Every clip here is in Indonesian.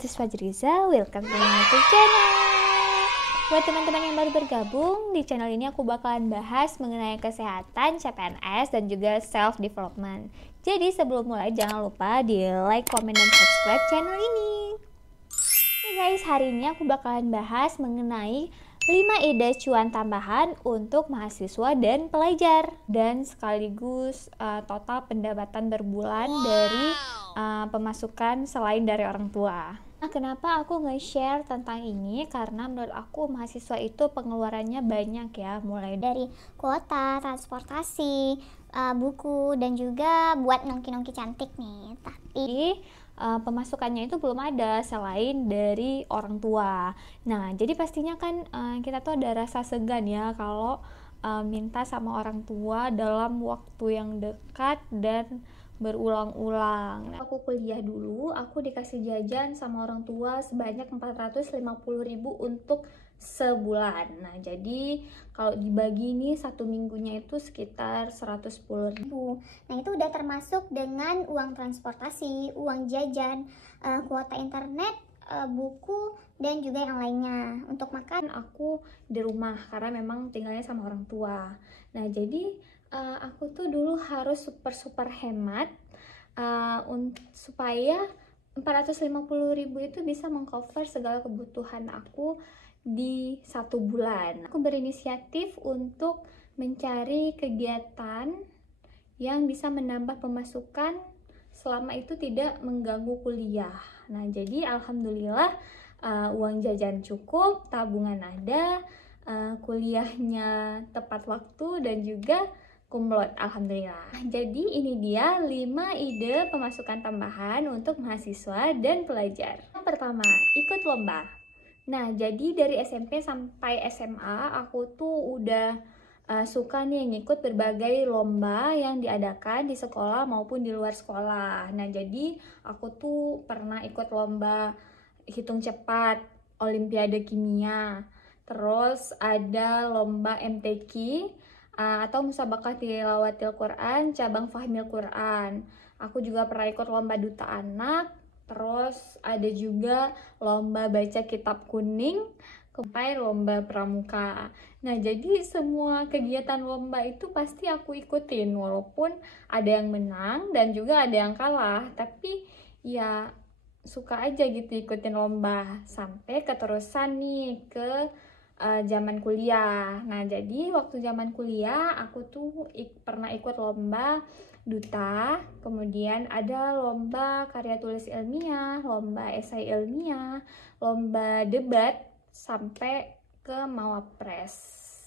Sobat Siswa Jeriza, welcome to my YouTube channel. Buat teman-teman yang baru bergabung, di channel ini aku bakalan bahas mengenai kesehatan, CPNS, dan juga self-development. Jadi sebelum mulai, jangan lupa di like, komen, dan subscribe channel ini. Oke guys, hari ini aku bakalan bahas mengenai 5 ide cuan tambahan untuk mahasiswa dan pelajar, dan sekaligus total pendapatan berbulan dari pemasukan selain dari orang tua. Nah, kenapa aku nge-share tentang ini? Karena menurut aku mahasiswa itu pengeluarannya banyak ya, mulai dari kuota, transportasi, buku, dan juga buat nongki-nongki cantik nih. Tapi pemasukannya itu belum ada selain dari orang tua. Nah, jadi pastinya kan kita tuh ada rasa segan ya kalau minta sama orang tua dalam waktu yang dekat dan berulang-ulang. Nah, aku kuliah dulu, aku dikasih jajan sama orang tua sebanyak 450.000 untuk sebulan. Nah, jadi kalau dibagi nih satu minggunya itu sekitar 110.000. Nah, itu udah termasuk dengan uang transportasi, uang jajan, kuota internet, buku, dan juga yang lainnya. Untuk makan aku di rumah karena memang tinggalnya sama orang tua. Nah, jadi aku tuh dulu harus super hemat supaya 450.000 itu bisa mengcover segala kebutuhan aku di satu bulan. Aku berinisiatif untuk mencari kegiatan yang bisa menambah pemasukan selama itu tidak mengganggu kuliah. Nah, jadi alhamdulillah uang jajan cukup, tabungan ada, kuliahnya tepat waktu, dan juga kumlot, alhamdulillah. Jadi ini dia 5 ide pemasukan tambahan untuk mahasiswa dan pelajar. Yang pertama, ikut lomba. Nah, jadi dari SMP sampai SMA aku tuh udah suka nih ngikut berbagai lomba yang diadakan di sekolah maupun di luar sekolah. Nah, jadi aku tuh pernah ikut lomba hitung cepat, olimpiade kimia, terus ada lomba MTQ atau musabaqah tilawatil Quran, cabang fahmil Quran. Aku juga pernah ikut lomba duta anak, terus ada juga lomba baca kitab kuning, sampai lomba pramuka. Nah, jadi semua kegiatan lomba itu pasti aku ikutin, walaupun ada yang menang dan juga ada yang kalah, tapi ya suka aja gitu ikutin lomba sampai keterusan nih ke zaman kuliah. Nah, jadi waktu zaman kuliah aku tuh pernah ikut lomba duta, kemudian ada lomba karya tulis ilmiah, lomba esai ilmiah, lomba debat, sampai ke Mawapres.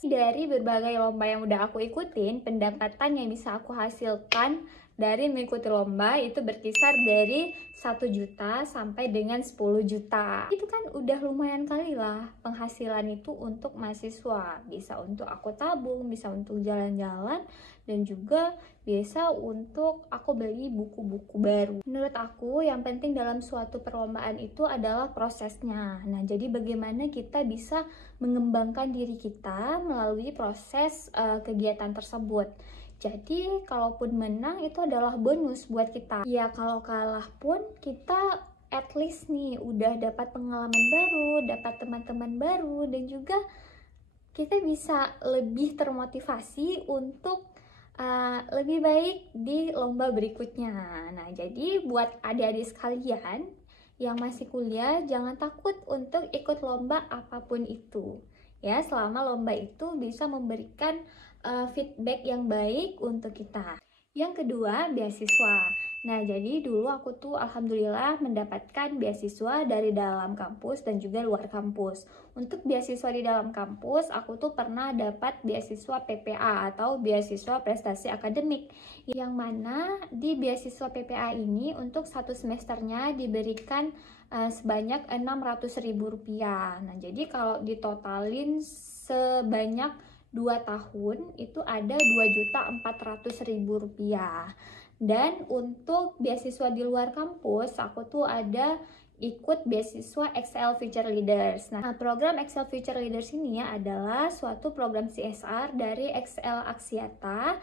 Dari berbagai lomba yang udah aku ikutin, pendapatan yang bisa aku hasilkan dari mengikuti lomba itu berkisar dari 1 juta sampai dengan 10 juta. Itu kan udah lumayan kali lah penghasilan itu untuk mahasiswa. Bisa untuk aku tabung, bisa untuk jalan-jalan, dan juga biasa untuk aku beli buku-buku baru. Menurut aku yang penting dalam suatu perlombaan itu adalah prosesnya. Nah, jadi bagaimana kita bisa mengembangkan diri kita melalui proses kegiatan tersebut. Jadi kalaupun menang itu adalah bonus buat kita. Ya, kalau kalah pun kita at least nih udah dapat pengalaman baru, dapat teman-teman baru, dan juga kita bisa lebih termotivasi untuk lebih baik di lomba berikutnya. Nah, jadi buat adik-adik sekalian yang masih kuliah, jangan takut untuk ikut lomba apapun itu. Ya, selama lomba itu bisa memberikan feedback yang baik untuk kita. Yang kedua, beasiswa. Nah, jadi dulu aku tuh alhamdulillah mendapatkan beasiswa dari dalam kampus dan juga luar kampus. Untuk beasiswa di dalam kampus, aku tuh pernah dapat beasiswa PPA atau beasiswa prestasi akademik. Yang mana di beasiswa PPA ini untuk satu semesternya diberikan sebanyak Rp600.000. Nah, jadi kalau ditotalin sebanyak 2 tahun itu ada Rp2.400.000. Dan untuk beasiswa di luar kampus, aku tuh ada ikut beasiswa Excel Future Leaders. Nah, program Excel Future Leaders ini adalah suatu program CSR dari Excel Axiata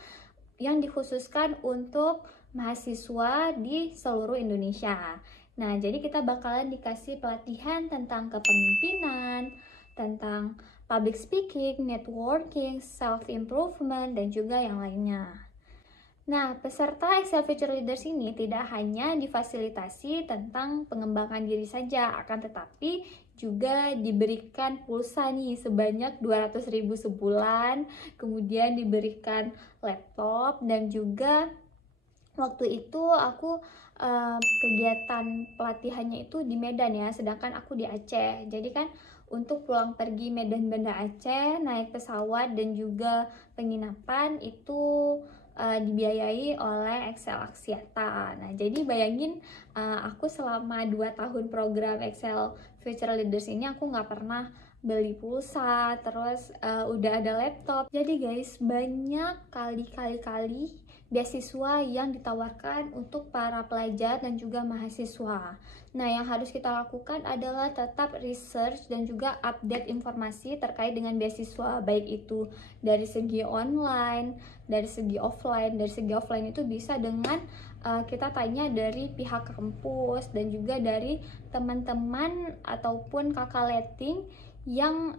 yang dikhususkan untuk mahasiswa di seluruh Indonesia. Nah, jadi kita bakalan dikasih pelatihan tentang kepemimpinan, tentang public speaking, networking, self-improvement, dan juga yang lainnya. Nah, peserta Excel Future Leaders ini tidak hanya difasilitasi tentang pengembangan diri saja, akan tetapi juga diberikan pulsa nih sebanyak 200.000 sebulan, kemudian diberikan laptop, dan juga waktu itu aku kegiatan pelatihannya itu di Medan ya, sedangkan aku di Aceh. Jadi kan untuk pulang pergi Medan Banda Aceh, naik pesawat dan juga penginapan itu dibiayai oleh Excel Axiata. Nah, jadi bayangin aku selama 2 tahun program Excel Future Leaders ini aku nggak pernah beli pulsa, terus udah ada laptop. Jadi guys, banyak kali beasiswa yang ditawarkan untuk para pelajar dan juga mahasiswa. Nah, yang harus kita lakukan adalah tetap research dan juga update informasi terkait dengan beasiswa, baik itu dari segi online, dari segi offline. Dari segi offline itu bisa dengan kita tanya dari pihak kampus dan juga dari teman-teman ataupun kakak letting yang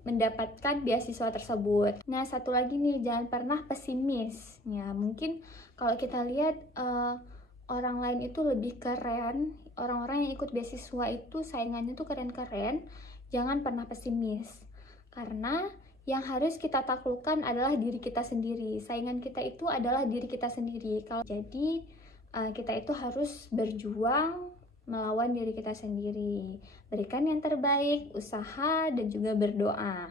mendapatkan beasiswa tersebut. Nah, satu lagi nih, jangan pernah pesimis. Ya, mungkin kalau kita lihat orang lain itu lebih keren, orang-orang yang ikut beasiswa itu saingannya tuh keren-keren. Jangan pernah pesimis. Karena yang harus kita taklukkan adalah diri kita sendiri. Saingan kita itu adalah diri kita sendiri. Jadi kita itu harus berjuang melawan diri kita sendiri. Berikan yang terbaik, usaha, dan juga berdoa.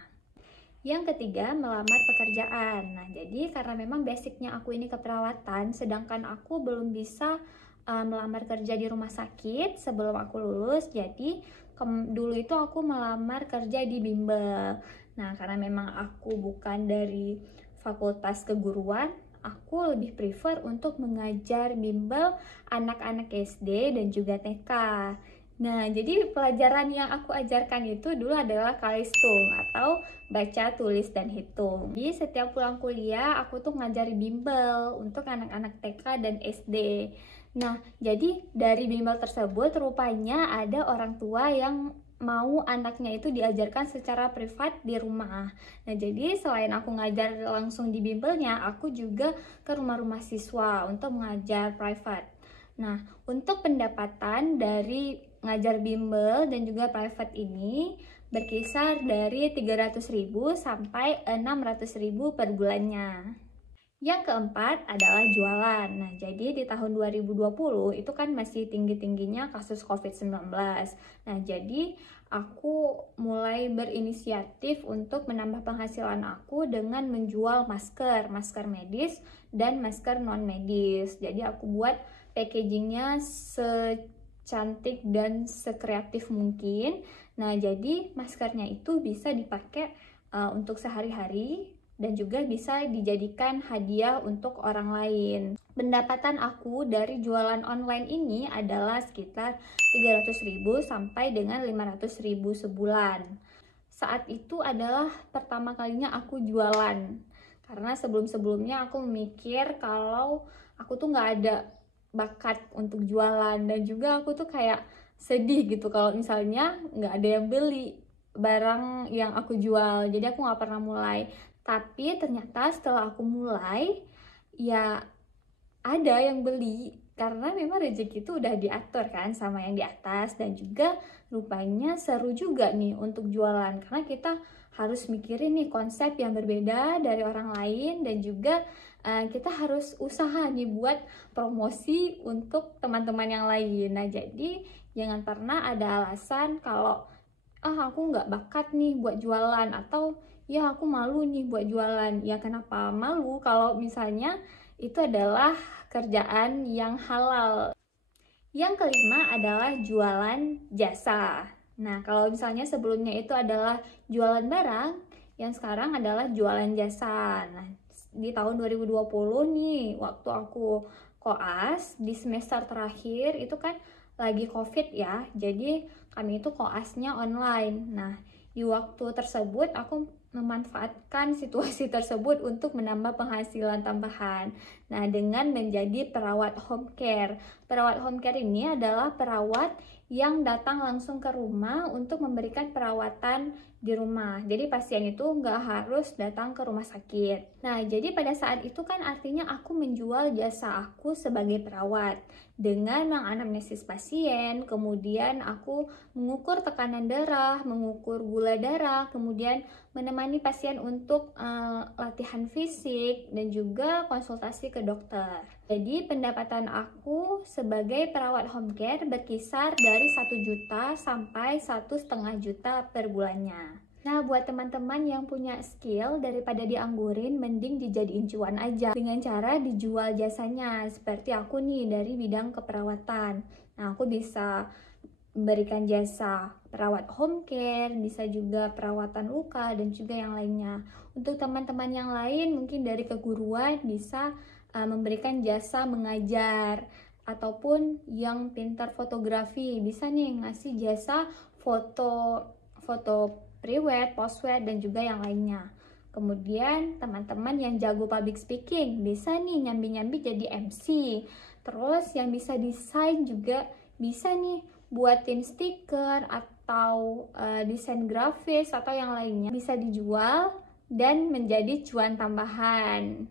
Yang ketiga, melamar pekerjaan. Nah, jadi karena memang basicnya aku ini keperawatan, sedangkan aku belum bisa melamar kerja di rumah sakit sebelum aku lulus. Jadi dulu itu aku melamar kerja di bimbel. Nah, karena memang aku bukan dari fakultas keguruan, aku lebih prefer untuk mengajar bimbel anak-anak SD dan juga TK. Nah, jadi pelajaran yang aku ajarkan itu dulu adalah kalistung atau baca, tulis, dan hitung. Jadi setiap pulang kuliah aku tuh ngajari bimbel untuk anak-anak TK dan SD. Nah, jadi dari bimbel tersebut rupanya ada orang tua yang mau anaknya itu diajarkan secara privat di rumah. Nah, jadi selain aku ngajar langsung di bimbelnya, aku juga ke rumah-rumah siswa untuk mengajar private. Nah, untuk pendapatan dari ngajar bimbel dan juga private ini berkisar dari 300.000 sampai 600.000 per bulannya. Yang keempat adalah jualan. Nah, jadi di tahun 2020 itu kan masih tinggi-tingginya kasus COVID-19. Nah, jadi aku mulai berinisiatif untuk menambah penghasilan aku dengan menjual masker medis dan masker non medis. Jadi aku buat packagingnya secantik dan sekreatif mungkin. Nah, jadi maskernya itu bisa dipakai untuk sehari-hari dan juga bisa dijadikan hadiah untuk orang lain. Pendapatan aku dari jualan online ini adalah sekitar 300.000 sampai dengan 500.000 sebulan. Saat itu adalah pertama kalinya aku jualan. Karena sebelum-sebelumnya aku memikir kalau aku tuh nggak ada bakat untuk jualan. Dan juga aku tuh kayak sedih gitu kalau misalnya nggak ada yang beli barang yang aku jual. Jadi aku nggak pernah mulai. Tapi ternyata setelah aku mulai, ya ada yang beli. Karena memang rezeki itu udah diatur kan sama yang di atas. Dan juga rupanya seru juga nih untuk jualan. Karena kita harus mikirin nih konsep yang berbeda dari orang lain. Dan juga kita harus usaha nih buat promosi untuk teman-teman yang lain. Nah, jadi jangan pernah ada alasan kalau aku nggak bakat nih buat jualan, atau ya aku malu nih buat jualan. Ya kenapa malu kalau misalnya itu adalah kerjaan yang halal. Yang kelima adalah jualan jasa. Nah, kalau misalnya sebelumnya itu adalah jualan barang, yang sekarang adalah jualan jasa. Nah, di tahun 2020 nih, waktu aku koas di semester terakhir itu kan lagi COVID ya. Jadi kami itu koasnya online. Nah, Di waktu tersebut aku memanfaatkan situasi tersebut untuk menambah penghasilan tambahan. Nah, dengan menjadi perawat home care. Perawat home care ini adalah perawat yang datang langsung ke rumah untuk memberikan perawatan di rumah. Jadi pasien itu nggak harus datang ke rumah sakit. Nah, jadi pada saat itu kan artinya aku menjual jasa aku sebagai perawat dengan menganamnesis pasien, kemudian aku mengukur tekanan darah, mengukur gula darah, kemudian menemani pasien untuk latihan fisik dan juga konsultasi ke dokter. Jadi pendapatan aku sebagai perawat home care berkisar dari 1 juta sampai 1,5 juta per bulannya. Nah, buat teman-teman yang punya skill, daripada dianggurin, mending dijadiin cuan aja dengan cara dijual jasanya. Seperti aku nih dari bidang keperawatan. Nah, aku bisa memberikan jasa perawat home care, bisa juga perawatan luka, dan juga yang lainnya. Untuk teman-teman yang lain, mungkin dari keguruan bisa memberikan jasa mengajar, ataupun yang pintar fotografi, bisa nih ngasih jasa foto pre-wed, post-wed, dan juga yang lainnya. Kemudian teman-teman yang jago public speaking bisa nih nyambi-nyambi jadi MC. Terus yang bisa desain juga bisa nih buatin stiker atau desain grafis atau yang lainnya, bisa dijual dan menjadi cuan tambahan.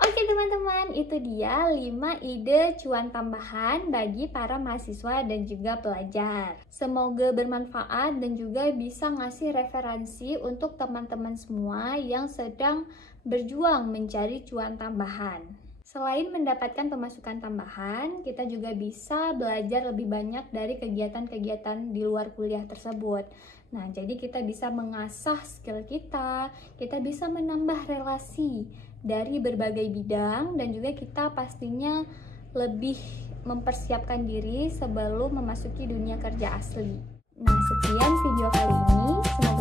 Oke teman-teman, itu dia 5 ide cuan tambahan bagi para mahasiswa dan juga pelajar. Semoga bermanfaat dan juga bisa ngasih referensi untuk teman-teman semua yang sedang berjuang mencari cuan tambahan. Selain mendapatkan pemasukan tambahan, kita juga bisa belajar lebih banyak dari kegiatan-kegiatan di luar kuliah tersebut. Nah, jadi kita bisa mengasah skill kita bisa menambah relasi dari berbagai bidang, dan juga kita pastinya lebih mempersiapkan diri sebelum memasuki dunia kerja asli. Nah, sekian video kali ini. Semoga